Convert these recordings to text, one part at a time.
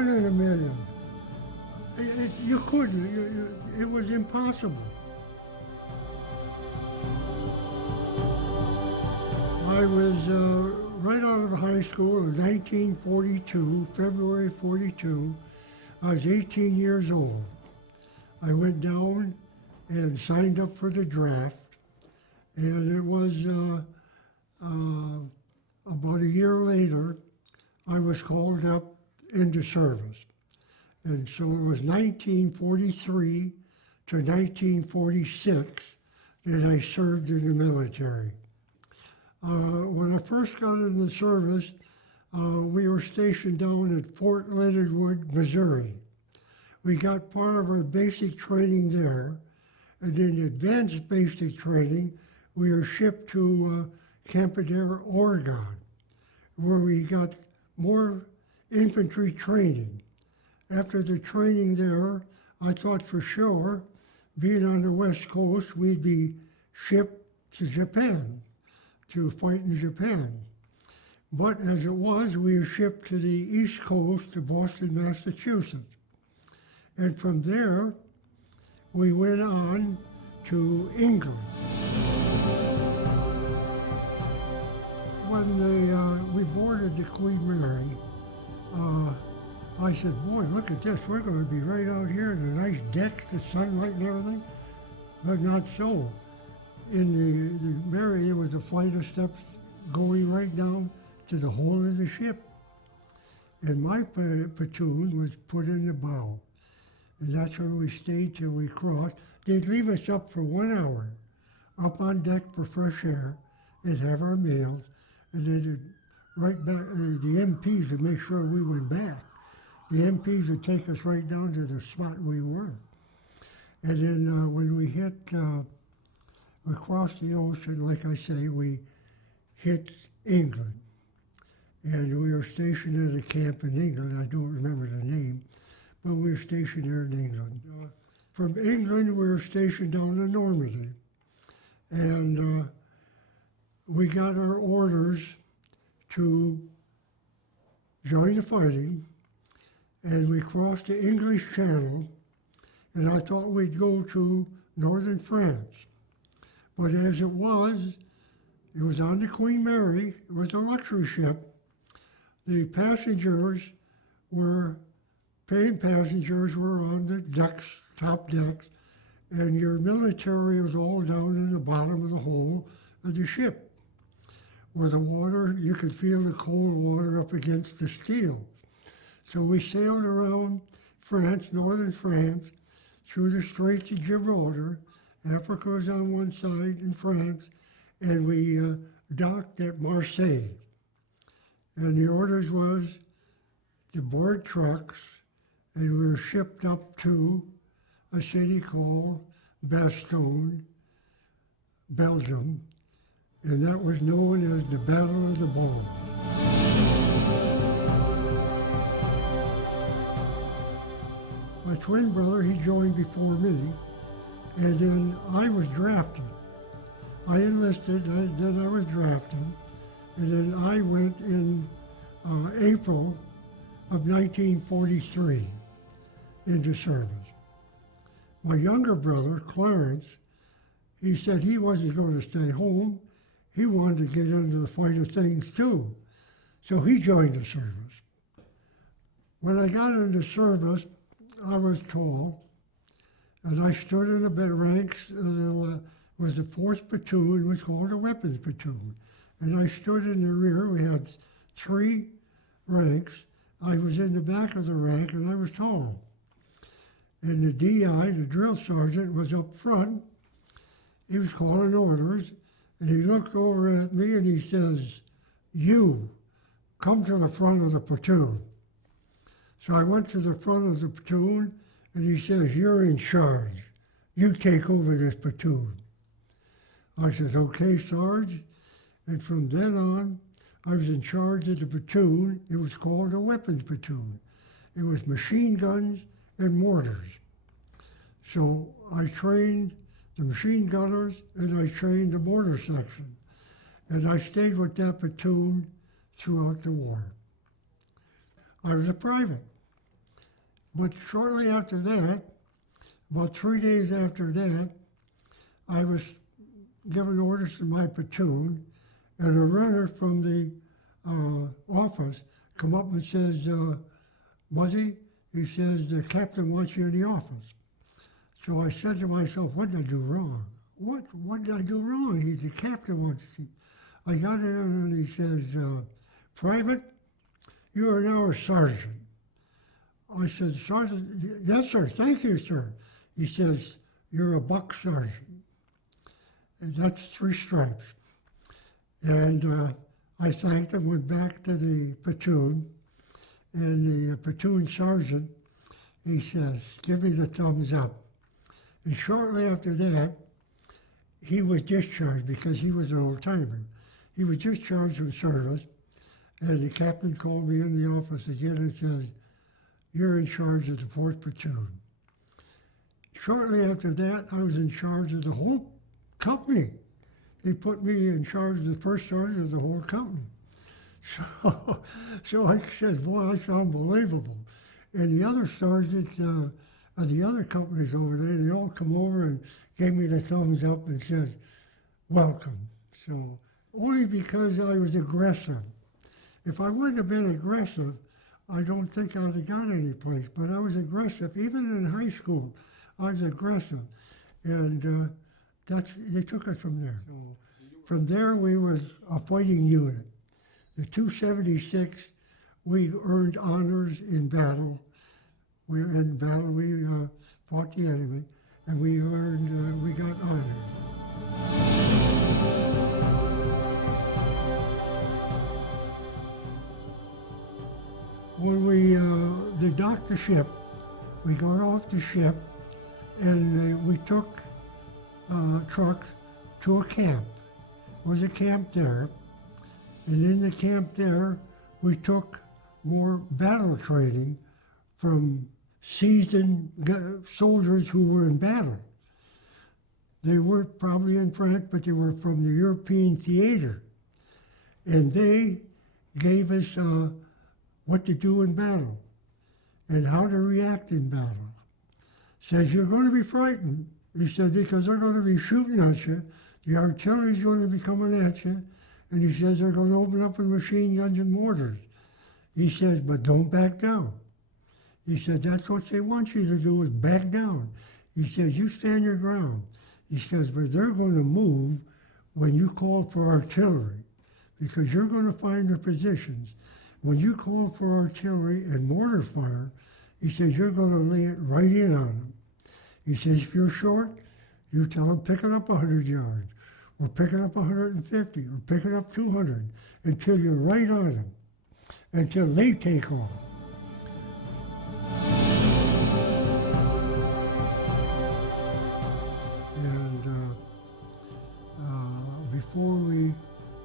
one in a million. You couldn't. It was impossible. I was right out of high school in 1942, February 42. I was 18 years old. I went down and signed up for the draft, and it was about a year later, I was called up into service. And so it was 1943 to 1946 that I served in the military. When I first got into the service, we were stationed down at Fort Leonard Wood, Missouri. We got part of our basic training there, and then advanced basic training, we were shipped to Campadera, Oregon, where we got more infantry training. After the training there, I thought for sure, being on the West Coast, we'd be shipped to Japan, to fight in Japan. But as it was, we were shipped to the East Coast, to Boston, Massachusetts. And from there, we went on to England. When we boarded the Queen Mary, I said, boy, look at this. We're going to be right out here in a nice deck, the sunlight and everything. But not so. In the Mary, there was a flight of steps going right down to the hold of the ship. And my platoon was put in the bow. And that's where we stayed till we crossed. They'd leave us up for 1 hour, up on deck for fresh air, and have our meals, and then right back, the MPs would make sure we went back. The MPs would take us right down to the spot we were. And then when we crossed the ocean, like I say, we hit England. And we were stationed at a camp in England. I don't remember the name, but we were stationed there in England. From England, we were stationed down in Normandy. And we got our orders to join the fighting, and we crossed the English Channel, and I thought we'd go to northern France. But as it was on the Queen Mary, it was a luxury ship. The passengers were, paying passengers were on the decks, top decks, and your military was all down in the bottom of the hold of the ship, where the water, you could feel the cold water up against the steel. So we sailed around France, northern France, through the Straits of Gibraltar. Africa was on one side in France, and we docked at Marseille. And the orders was to board trucks, and we were shipped up to a city called Bastogne, Belgium, and that was known as the Battle of the Bulge. My twin brother, he joined before me, and then I was drafted. I enlisted, then I was drafted, and then I went in April of 1943 into service. My younger brother, Clarence, he said he wasn't going to stay home. He wanted to get into the fight of things too. So he joined the service. When I got into service, I was tall, and I stood in the ranks. Was the 4th platoon, was called a weapons platoon. And I stood in the rear. We had 3 ranks. I was in the back of the rank, and I was tall. And the DI, the drill sergeant, was up front. He was calling orders, and he looked over at me and he says, "You, come to the front of the platoon." So I went to the front of the platoon, and he says, "You're in charge. You take over this platoon." I said, "Okay, Sarge." And from then on, I was in charge of the platoon. It was called a weapons platoon. It was machine guns and mortars. So I trained the machine gunners, and I trained the mortar section. And I stayed with that platoon throughout the war. I was a private. But shortly after that, about 3 days after that, I was given orders to my platoon, and a runner from the office come up and says, Muzzy, he says, the captain wants you in the office. So I said to myself, what did I do wrong? What did I do wrong? He's the captain wants to see. I got in and he says, Private, you are now a sergeant. I said, Sergeant, yes, sir, thank you, sir. He says, you're a buck sergeant. And that's 3 stripes. And I thanked him, went back to the platoon, and the platoon sergeant, he says, give me the thumbs up. And shortly after that, he was discharged because he was an old-timer. He was discharged from service, and the captain called me in the office again and says, you're in charge of the 4th platoon. Shortly after that, I was in charge of the whole company. They put me in charge of the 1st sergeant of the whole company. So I said, boy, that's unbelievable. And the other sergeants of the other companies over there, they all come over and gave me the thumbs up and said, welcome. So only because I was aggressive. If I wouldn't have been aggressive, I don't think I'd have got any place. But I was aggressive. Even in high school, I was aggressive. And they took us from there. So from there, we was a fighting unit. The 276, we earned honors in battle. We fought the enemy, and we learned, we got honors. When they docked the ship, we got off the ship, and we took trucks to a camp. There was a camp there, and in the camp there, we took more battle training from seasoned soldiers who were in battle. They weren't probably in France, but they were from the European theater. And they gave us what to do in battle and how to react in battle. Says, you're going to be frightened. He said, because they're going to be shooting at you. The artillery's going to be coming at you. And he says, they're going to open up with machine guns and mortars. He says, but don't back down. He said, that's what they want you to do, is back down. He says, you stand your ground. He says, but they're going to move when you call for artillery, because you're going to find their positions. When you call for artillery and mortar fire, he says, you're going to lay it right in on them. He says, if you're short, you tell them, pick it up 100 yards, or pick it up 150, or pick it up 200, until you're right on them, until they take off. And before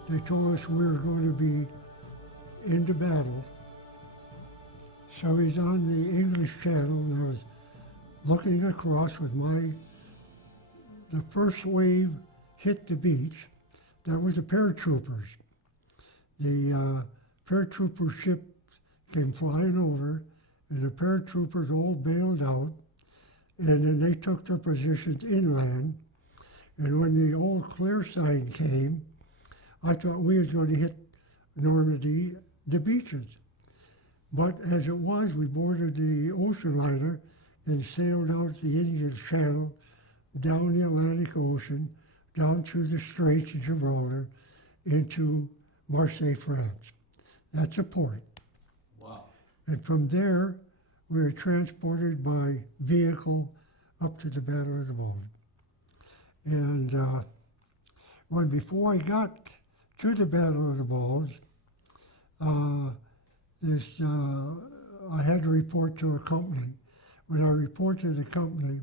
they told us we were going to be into battle, so he's on the English Channel, and I was looking across with the first wave hit the beach. That was the paratroopers. The paratrooper ship came flying over, and the paratroopers all bailed out, and then they took their positions inland. And when the all clear sign came, I thought we was going to hit Normandy, the beaches. But as it was, we boarded the ocean liner and sailed out the Indian Channel, down the Atlantic Ocean, down through the Straits of Gibraltar, into Marseille, France. That's a port. Wow. And from there, we were transported by vehicle up to the Battle of the Bulge. And before I got to the Battle of the Bulge, I had to report to a company. When I report to the company,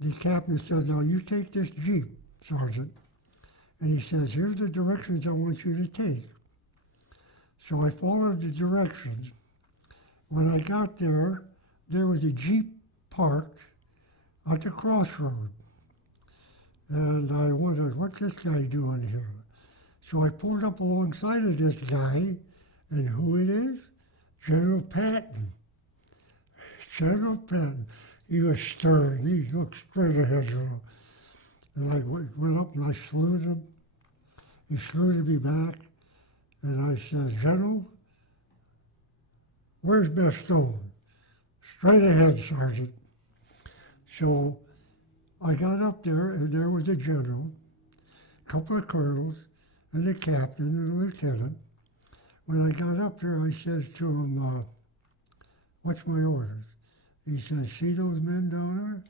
the captain says, now you take this Jeep, Sergeant, and he says, here's the directions I want you to take. So I followed the directions. When I got there, there was a Jeep parked at the crossroad. And I wondered, what's this guy doing here? So I pulled up alongside of this guy, and who it is? General Patton. General Patton. He was stern. He looked straight ahead, you know. And I went up and I saluted him. He saluted me back. And I said, General, where's Bastogne? Straight ahead, Sergeant. So I got up there, and there was a general, a couple of colonels, and a captain and a lieutenant. When I got up there, I says to him, what's my orders? He says, see those men down there?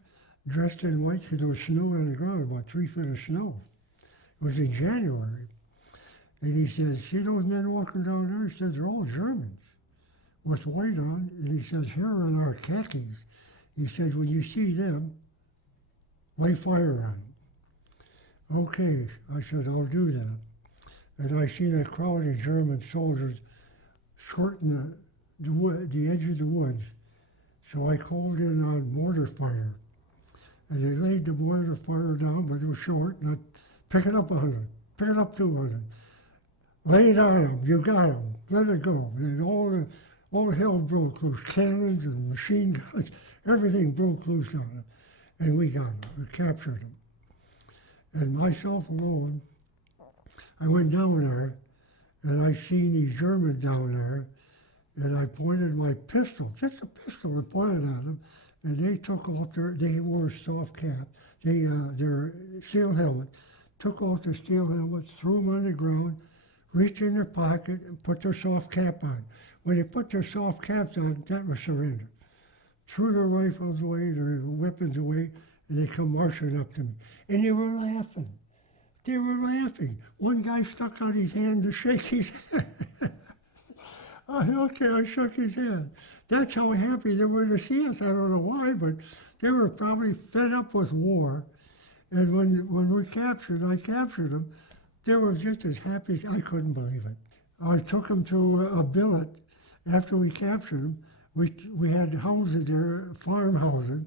Dressed in white, because there was snow on the ground, about 3 feet of snow. It was in January. And he says, see those men walking down there? He says, they're all Germans with white on. And he says, here are our khakis. He says, when you see them, lay fire on them. Okay, I said, I'll do that. And I seen a crowd of German soldiers skirting the edge of the woods. So I called in on mortar fire. And they laid the mortar fire down, but it was short. And I pick it up 100, pick it up 200. Lay it on them, you got them, let it go. And all the hell broke loose, cannons and machine guns, everything broke loose on them. And we got them, we captured them. And myself alone, I went down there, and I seen these Germans down there, and I pointed my pistol, just a pistol, and pointed at them, and they took off they wore a soft cap, their steel helmet, took off their steel helmets, threw them on the ground, reached in their pocket, and put their soft cap on. When they put their soft caps on, that was surrender. Threw their rifles away, their weapons away, and they come marching up to me. And they were laughing. They were laughing. One guy stuck out his hand to shake his hand. I shook his hand. That's how happy they were to see us. I don't know why, but they were probably fed up with war. And when we I captured them, they were just as happy as I couldn't believe it. I took them to a billet after we captured them. We had houses there, farmhouses,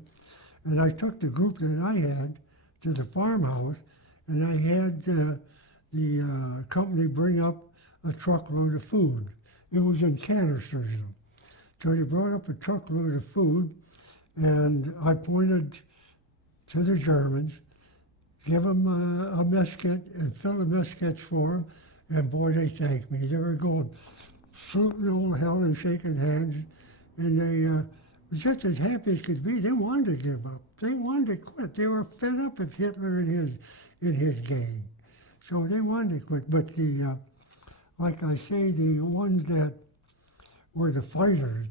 and I took the group that I had to the farmhouse, and I had the company bring up a truckload of food. It was in canisters, you know. So they brought up a truckload of food, and I pointed to the Germans, give them a mess kit and fill the mess kits for them, and boy, they thanked me. They were going saluting old hell and shaking hands, and they were just as happy as could be. They wanted to give up. They wanted to quit. They were fed up of Hitler and his gang. So they wanted to quit. But like I say, the ones that were the fighters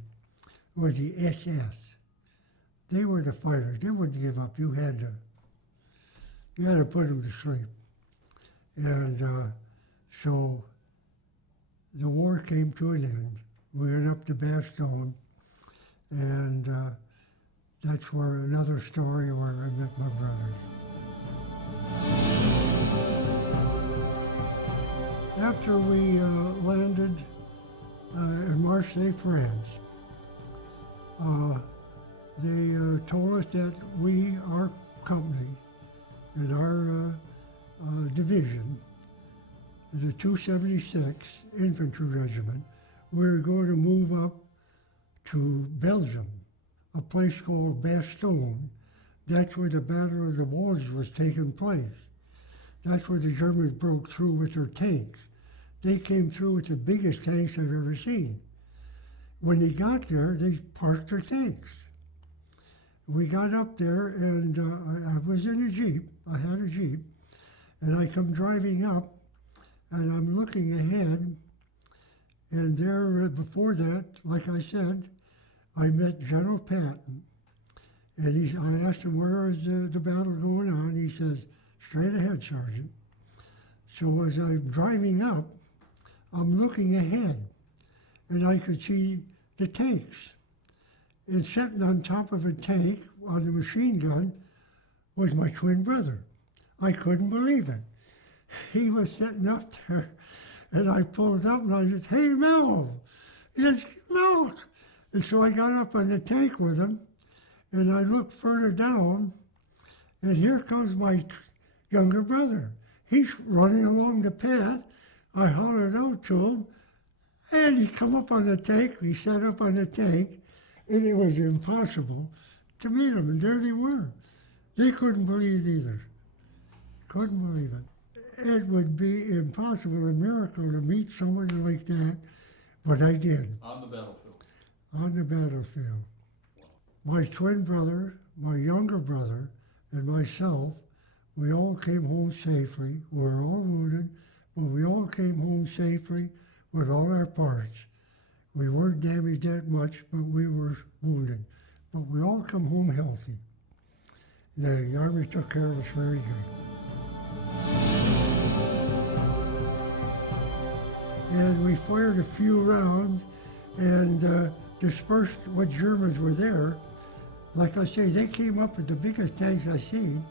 were the SS. They were the fighters. They wouldn't give up. You had to put them to sleep. And so the war came to an end. We went up to Bastogne, and that's where another story where I met my brothers. After we landed in Marseille, France, they told us that our company, and our division, the 276 Infantry Regiment, we were going to move up to Belgium, a place called Bastogne. That's where the Battle of the Bulge was taking place. That's where the Germans broke through with their tanks. They came through with the biggest tanks I've ever seen. When they got there, they parked their tanks. We got up there, and I was in a Jeep. I had a Jeep, and I come driving up, and I'm looking ahead, and there, before that, like I said, I met General Patton, and I asked him, where is the battle going on? He says, straight ahead, Sergeant. So as I'm driving up, I'm looking ahead, and I could see the tanks. And sitting on top of a tank on the machine gun was my twin brother. I couldn't believe it. He was sitting up there, and I pulled up, and I said, hey, Mel, it's milk. And so I got up on the tank with him, and I looked further down, and here comes my younger brother. He's running along the path. I hollered out to him, and he come up on the tank. He sat up on the tank, And it was impossible to meet them, and there they were. They couldn't believe either. Couldn't believe it. It would be impossible, a miracle, to meet somebody like that, but I did. On the battlefield. On the battlefield. My twin brother, my younger brother, and myself, we all came home safely. We were all wounded, but we all came home safely with all our parts. We weren't damaged that much, but we were wounded. But we all come home healthy. The Army took care of us very good. And we fired a few rounds and dispersed what Germans were there. Like I say, they came up with the biggest tanks I seen,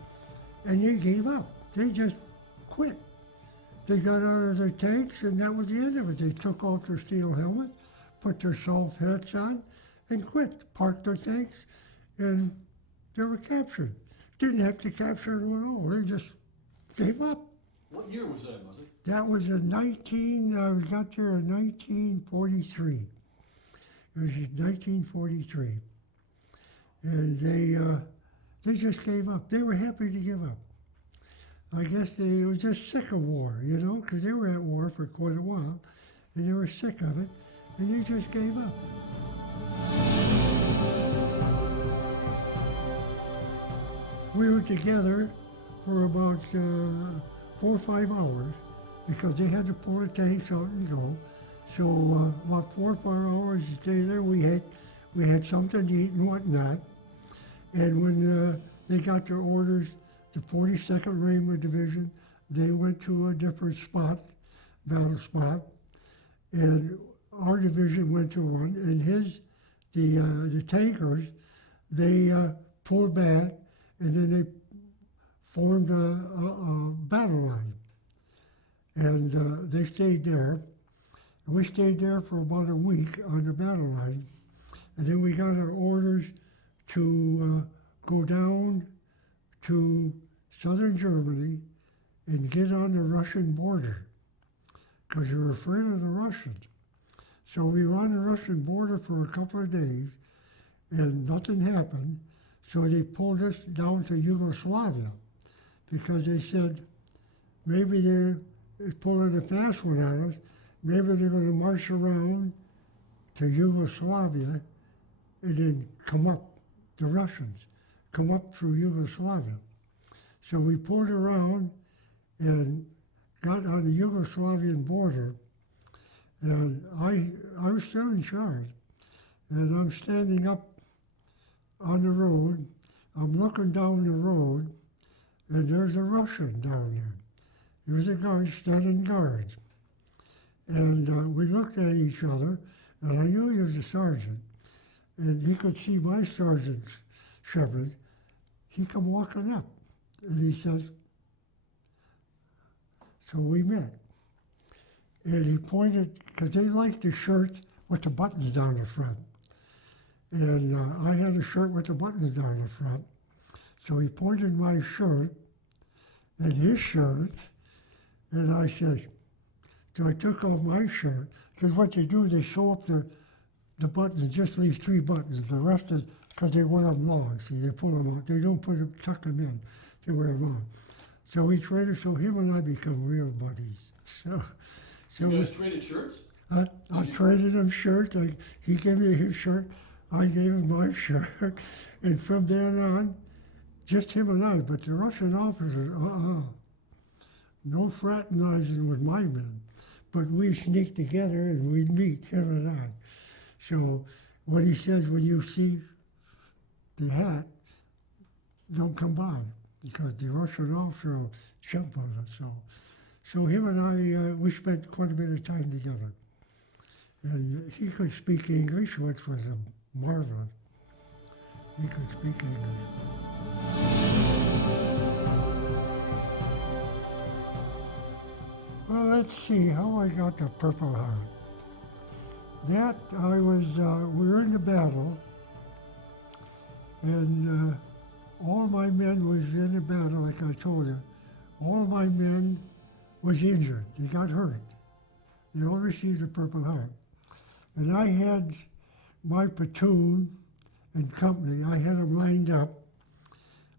and they gave up. They just quit. They got out of their tanks, and that was the end of it. They took off their steel helmets, put their soft hats on, and quit. Parked their tanks, and they were captured. Didn't have to capture them at all. They just gave up. What year was that, was it? That was in I was out there in 1943. It was in 1943. And they just gave up. They were happy to give up. I guess they were just sick of war, you know, because they were at war for quite a while, and they were sick of it, and they just gave up. We were together for about 4 or 5 hours because they had to pull the tanks out and go. So about 4 or 5 hours to stay there, we had something to eat and whatnot. And when they got their orders, the 42nd Rainbow Division, they went to a different spot, battle spot, and our division went to one. And the tankers, they pulled back, and then they formed a battle line. And they stayed there. And we stayed there for about a week on the battle line. And then we got our orders to go down to southern Germany and get on the Russian border because we were afraid of the Russians. So we were on the Russian border for a couple of days and nothing happened. So they pulled us down to Yugoslavia because they said maybe they're pulling a fast one on us. Maybe they're going to march around to Yugoslavia and then come up, the Russians, come up through Yugoslavia. So we pulled around and got on the Yugoslavian border, and I was still in charge. And I'm standing up on the road, I'm looking down the road, and there's a Russian down there. There's a guy standing guard. And we looked at each other, and I knew he was a sergeant. And he could see my sergeant's shepherd. He come walking up, and he says, so we met. And he pointed, because they liked the shirt with the buttons down the front. And I had a shirt with the buttons down the front. So he pointed my shirt and his shirt, and I said, so I took off my shirt, because what they do, they sew up the buttons, just leave 3 buttons. The rest is, because they wear them long, see, they pull them out. They don't tuck them in, they wear them long. So we traded, so him and I become real buddies. So you guys traded shirts? I traded him shirts. He gave me his shirt, I gave him my shirt. And from then on, just him and I, but the Russian officers, no fraternizing with my men. But we sneak together and we'd meet, him and I. So what he says, when you see the hat, don't come by, because the Russian officer will jump on us. So him and I, we spent quite a bit of time together. And he could speak English, which was marvelous. He could speak English. Well, let's see how I got the Purple Heart. That we were in the battle, and all my men was in the battle, like I told you. All my men was injured. They got hurt. They all received the Purple Heart. And I had my platoon and company. I had them lined up.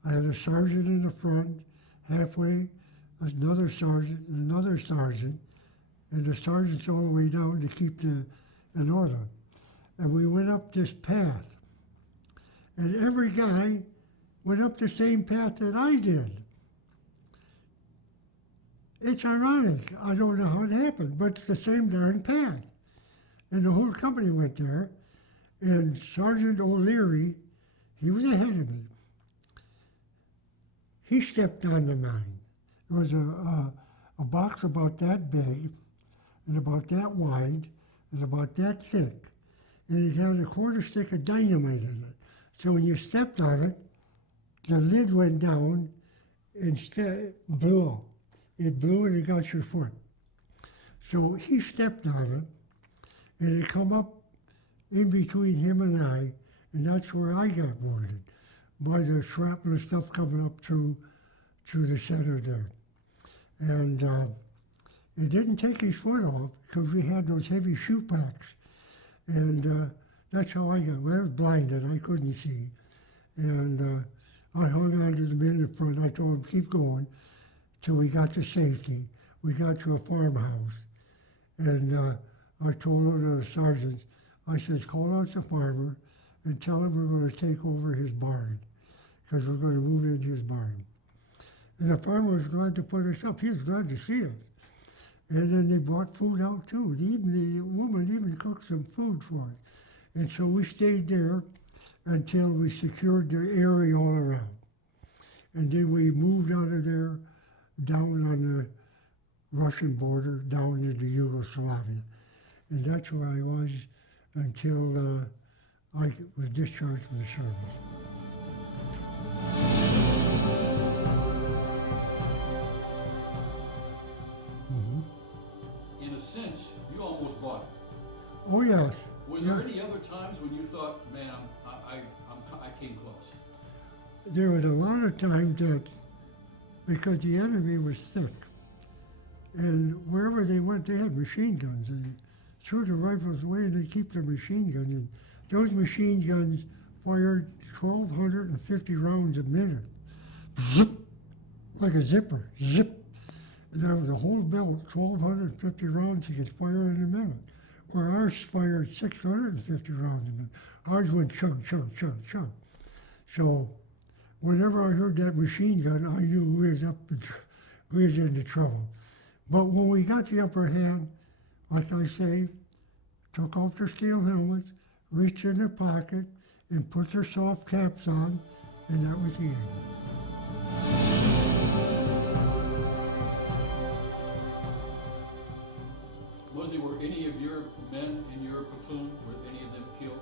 I had a sergeant in the front, halfway, another sergeant, and the sergeants all the way down to keep in order. And we went up this path. And every guy went up the same path that I did. It's ironic. I don't know how it happened, but it's the same darn path. And the whole company went there. And Sergeant O'Leary, he was ahead of me. He stepped on the mine. It was a box about that big and about that wide and about that thick. And it had a quarter stick of dynamite in it. So when you stepped on it, the lid went down and blew up. It blew and it got your foot. So he stepped on it, and it come up in between him and I, and that's where I got wounded, by the shrapnel stuff coming up through the center there. And it didn't take his foot off because we had those heavy shoe packs. And that's how I got. Well, I was blinded. I couldn't see. And I hung on to the men in front. I told them, keep going till we got to safety. We got to a farmhouse. And I told one of the sergeants, I says, call out the farmer and tell him we're going to take over his barn because we're going to move into his barn. And the farmer was glad to put us up. He was glad to see us. And then they brought food out too. The woman even cooked some food for us. And so we stayed there until we secured the area all around. And then we moved out of there down on the Russian border, down into Yugoslavia. And that's where I was until I was discharged from the service. In a sense, you almost bought it. Oh, yes. Was there any other times when you thought, man, I came close? There was a lot of times that, because the enemy was thick, and wherever they went, they had machine guns. They threw the rifles away and they keep their machine guns. And those machine guns fired 1,250 rounds a minute. Zip! Like a zipper. Zip! And there was a whole belt, 1,250 rounds you could fire in a minute. Where ours fired 650 rounds a minute. Ours went chug, chug, chug, chug. So whenever I heard that machine gun, I knew we was into trouble. But when we got the upper hand, like I say, took off their steel helmets, reached in their pocket, and put their soft caps on, and that was the end. Mosey, were any of your men in your platoon, were any of them killed?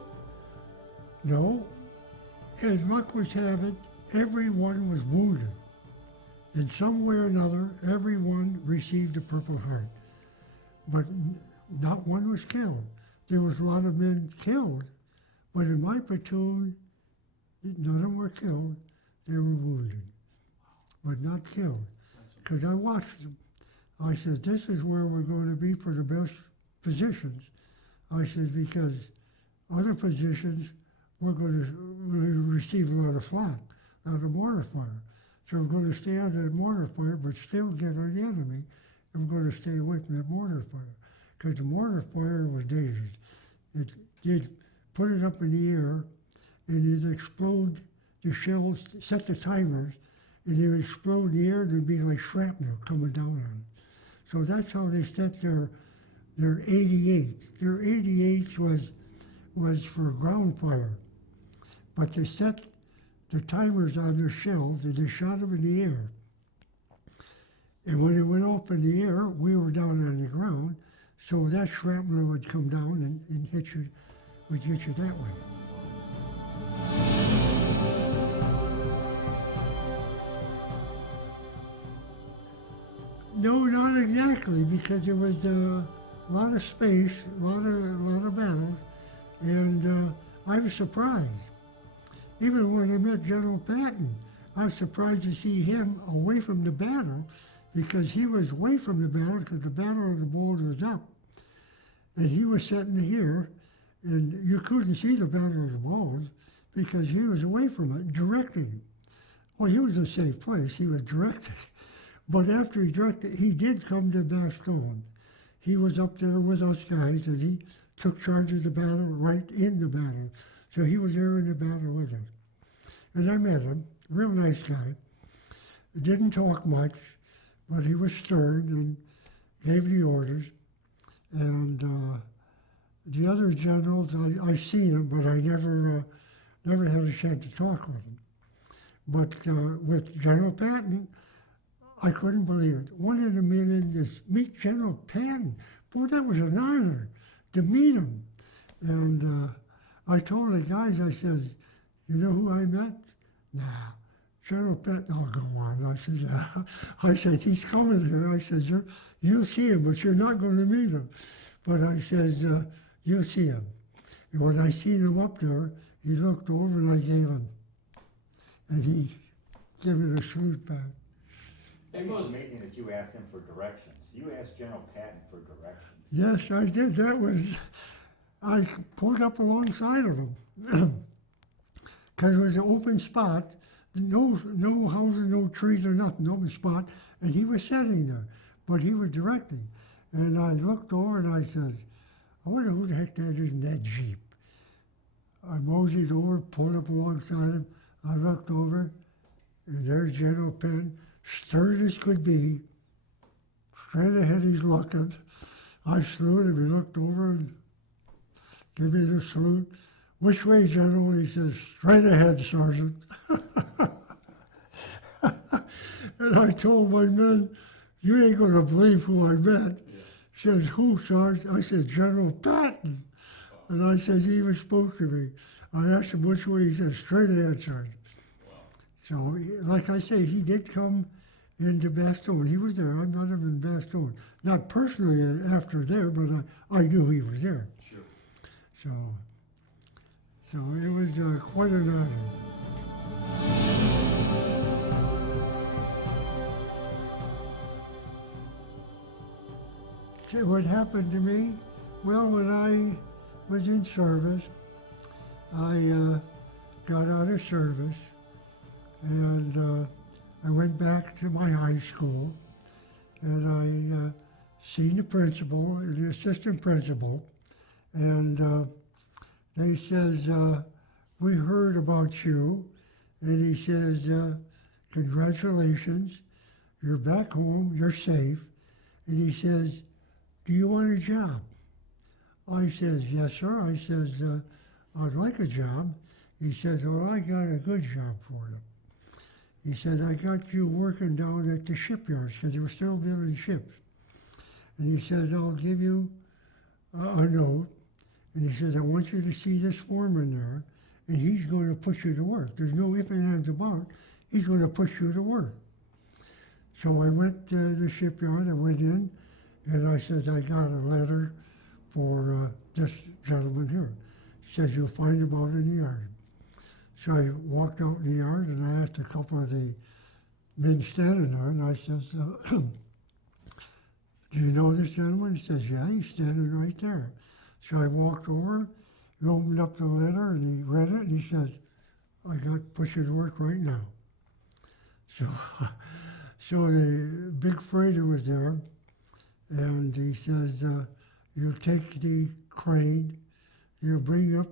No. As luck was have it, everyone was wounded. In some way or another, everyone received a Purple Heart. But not one was killed. There was a lot of men killed, but in my platoon, none of them were killed. They were wounded, but not killed. Because I watched them. I said, this is where we're going to be for the best positions. I said, because other positions, we're going to receive a lot of flak, a lot of mortar fire. So we're going to stay out of that mortar fire, but still get on the enemy, and we're going to stay away from that mortar fire. Because the mortar fire was dangerous. You'd put it up in the air, and it'd explode the shells, set the timers, and they would explode in the air, and there'd be like shrapnel coming down on it. So that's how they set their 88. Their 88 was for ground fire. But they set the timers on their shells, and they shot them in the air. And when it went off in the air, we were down on the ground, so that shrapnel would come down and hit you, would hit you that way. No, not exactly, because there was a lot of space, a lot of battles, and I was surprised. Even when I met General Patton, I was surprised to see him away from the battle, because he was away from the battle because the Battle of the Bulge was up. And he was sitting here, and you couldn't see the Battle of the Bulge because he was away from it, directing. Well, he was in a safe place. He was directing. But after he directed, he did come to Bastogne. He was up there with us guys, and he took charge of the battle right in the battle. So he was there in the battle with us. And I met him, real nice guy. Didn't talk much, but he was stern and gave the orders. And the other generals, I seen them, but I never had a chance to talk with them. But with General Patton, I couldn't believe it. One of the men in this, meet General Patton. Boy, that was an honor to meet him. And I told the guys, I says, you know who I met? Nah, General Patton. I'll go on. I said, yeah. I said, he's coming here. I said, you'll see him, but you're not going to meet him. But I says, you'll see him. And when I seen him up there, he looked over and I gave him. And he gave me the salute back. It was amazing that you asked him for directions. You asked General Patton for directions. Yes, I did. That was, I pulled up alongside of him. Because it was an open spot, no houses, no trees or nothing, open spot, and he was sitting there, but he was directing. And I looked over and I said, I wonder who the heck that is in that Jeep. I moseyed over, pulled up alongside him. I looked over, and there's General Patton, sturdy as could be. Straight ahead he's looking. I saluted him, he looked over and gave me the salute. Which way, General? He says, straight ahead, Sergeant. And I told my men, you ain't gonna believe who I met. Yeah. He says, who, Sergeant? I said, General Patton. And I said, he even spoke to me. I asked him which way, he said, straight ahead, Sergeant. So, like I say, he did come into Bastogne. He was there. I met him in Bastogne. Not personally after there, but I knew he was there. Sure. So it was quite an honor. So what happened to me? Well, when I was in service, I got out of service, and I went back to my high school, and I seen the principal, the assistant principal, and they says, we heard about you, and he says, congratulations, you're back home, you're safe, and he says, do you want a job? I says, yes, sir. I says, I'd like a job. He says, well, I got a good job for you. He said, I got you working down at the shipyards, because they were still building ships. And he says, I'll give you a note. And he says, I want you to see this foreman there, and he's going to put you to work. There's no ifs and ands about it. He's going to push you to work. So I went to the shipyard, I went in, and I said, I got a letter for this gentleman here. He says, you'll find him out in the yard. So I walked out in the yard, and I asked a couple of the men standing there, and I says, do you know this gentleman? He says, yeah, he's standing right there. So I walked over, he opened up the letter, and he read it, and he says, I got to push you to work right now. So, so the big freighter was there, and he says, you'll take the crane, you'll bring up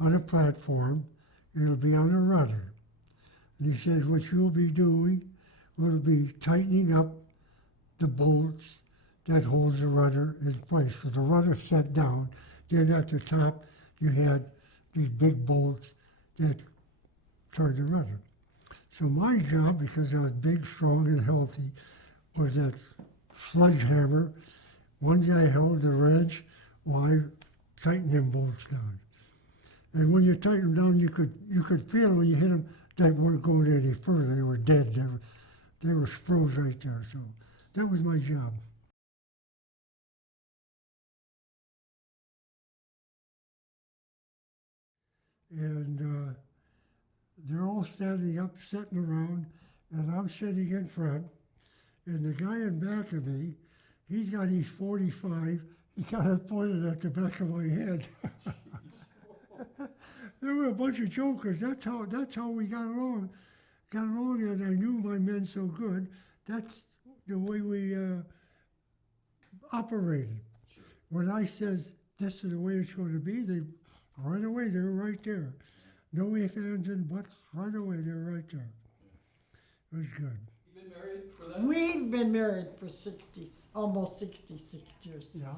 on a platform, it'll be on a rudder. And he says, what you'll be doing will be tightening up the bolts that holds the rudder in place. So the rudder set down, then at the top you had these big bolts that turned the rudder. So my job, because I was big, strong, and healthy, was that sledgehammer. One guy held the wrench while I tightened them bolts down. And when you tighten them down, you could feel when you hit them, they weren't going any further. They were dead. They were froze right there. So that was my job. And they're all standing up, sitting around, and I'm sitting in front. And the guy in back of me, he's got his 45. He got it pointed at the back of my head. They were a bunch of jokers. That's how we got along. Got along, and I knew my men so good. That's the way we operated. When I says this is the way it's going to be, they right away they're right there. No ifs, ands, and buts. Right away they're right there. It was good. You been married for that? We've been married for almost 66 years. Yeah,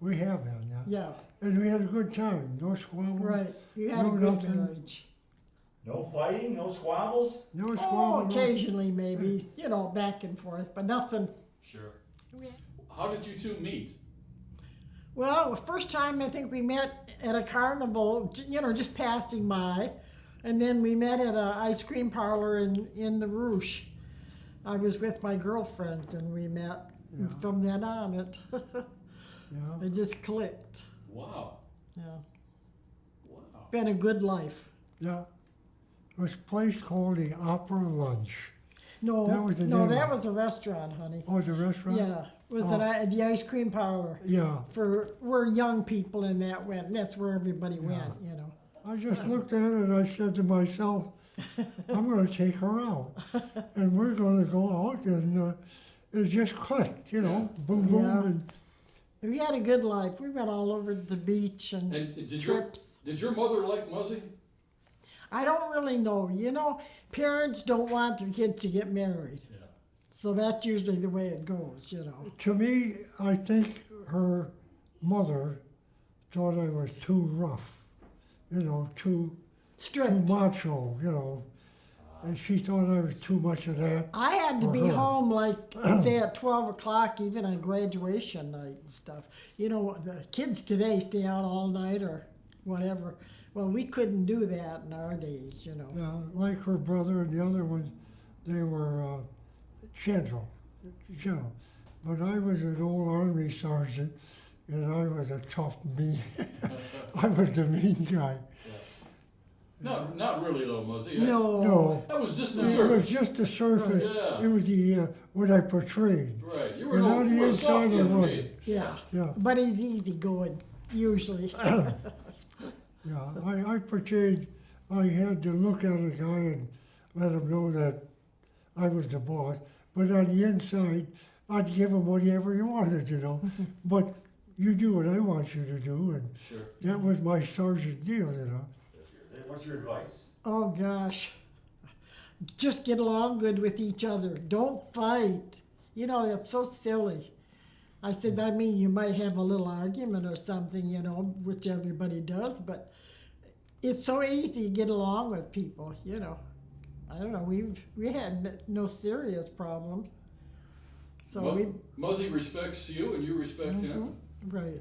we have been. Yeah. Yeah, And we had a good time. No squabbles. right. You had a No, good nothing. marriage. No fighting, no squabbles? No Oh, squabbles. occasionally maybe, back and forth, but nothing. Sure. How did you two meet? Well, the first time I think we met at a carnival, just passing by, and then we met at an ice cream parlor in the Rouge. I was with my girlfriend, and we met. Yeah. And from then on, Yeah. it just clicked. Wow. Yeah, Wow. been a good life. Yeah. It was a place called the Opera Lunch. No, That was the no, name that of it. was a restaurant, honey. Oh, the restaurant? Yeah, it was Oh. the ice cream parlor Yeah. for where young people and that went. And that's where everybody went. I just looked at it and I said to myself, I'm going to take her out. And we're going to go out, and it just clicked, Boom, boom. Yeah. And We had a good life. We went all over the beach and And did trips. your mother like Muzzy? I don't really know. Parents don't want their kids to get married. Yeah. So that's usually the way it goes, to me, I think her mother thought I was too rough, too Strict. macho, and she thought I was too much of that. I had to For be her. home, say at 12 o'clock, even on graduation night and stuff. The kids today stay out all night or whatever. Well, we couldn't do that in our days, Yeah, like her brother and the other ones, they were gentle. But I was an old army sergeant, and I was a tough, mean. I was the mean guy. Not really though, Muzzy. No. No, That was just the it was surface. just the surface. Yeah. It was the what I portrayed. Right. You were And no, on you the were inside, soft I underneath. wasn't. Yeah. Yeah, But he's easygoing, usually. yeah. I portrayed. I had to look at a guy and let him know that I was the boss. But on the inside, I'd give him whatever he wanted, But you do what I want you to do, and Sure. that was my sergeant deal, What's your advice? Oh, gosh. Just get along good with each other. Don't fight. That's so silly. I said, you might have a little argument or something, which everybody does, but it's so easy to get along with people, I don't know, we had no serious problems. So Muzzy respects you and you respect him. right. Yeah.